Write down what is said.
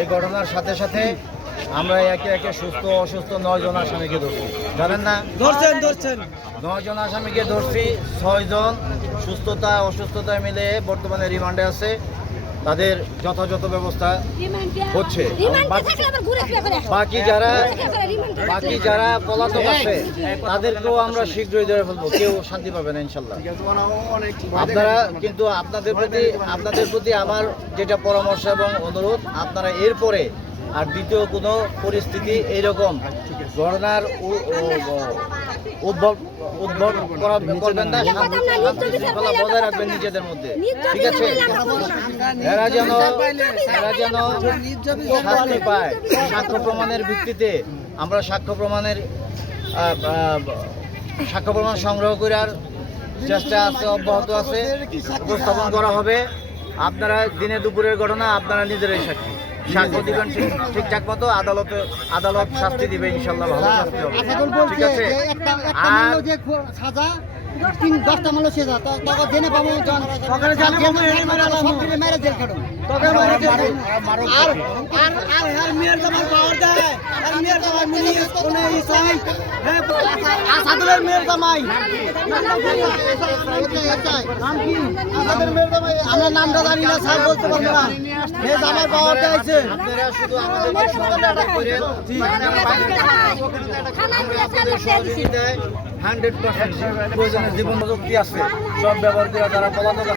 এই ঘটনার সাথে সাথে আমরা একে একে সুস্থ অসুস্থ 9 জন আসামিকে ধরছি, জানেন না? ধরছেন 9 জন আসামিকে ধরছি, 6 জন সুস্থতা অসুস্থতায় মিলে বর্তমানে রিমান্ডে আছে। তাদের যথাযথ ব্যবস্থা হচ্ছে। বাকি যারা পলাতক আছে তাদেরকেও আমরা শীঘ্রই ধরে ফেলবো, কেউ শান্তি পাবে না ইনশাল্লাহ। আপনারা কিন্তু আপনাদের প্রতি আমার যেটা পরামর্শ এবং অনুরোধ, আপনারা এরপরে আর দ্বিতীয় কোনো পরিস্থিতি এইরকম ঘটনার উদ্ভব করবেন না, শৃঙ্খলা বজায় রাখবেন নিজেদের মধ্যে, ঠিক আছে? এরা যেন শাস্তি পায়। সাক্ষ্য প্রমাণের ভিত্তিতে আমরা সাক্ষ্য প্রমাণ সংগ্রহ করার চেষ্টা আছে, অব্যাহত আছে, উপস্থাপন করা হবে। আপনারা দিনে দুপুরের ঘটনা আপনারা নিজেরাই সাক্ষ্য দিবেন ঠিকঠাক মতো, আদালত শাস্তি দিবে ইনশাল্লাহ, ভালো শাস্তি হবে, ঠিক আছে? আর সাজা 10টা মালো সেজা তখন জেনে পাবো মেরে জেল খাটো আর মেয়ের জামাই পাওয়ার দেয়, আর মেয়ের জামাই মুনি কোনে ইসাই আসাদুলের মেয়ের জামাই আসাদের মেয়ের জামাই আমরা নামটা জানি না, স্যার বলতে পারবো না। এই জামাই পাওয়ার দেয়ছে, আপনারা শুধু আমাদেরকে সহযোগিতা করেন, আপনাদের সহযোগিতায় 100% প্রয়োজনে জীবন প্রযুক্তি আছে, সব ব্যবহার করে যারা পলাতক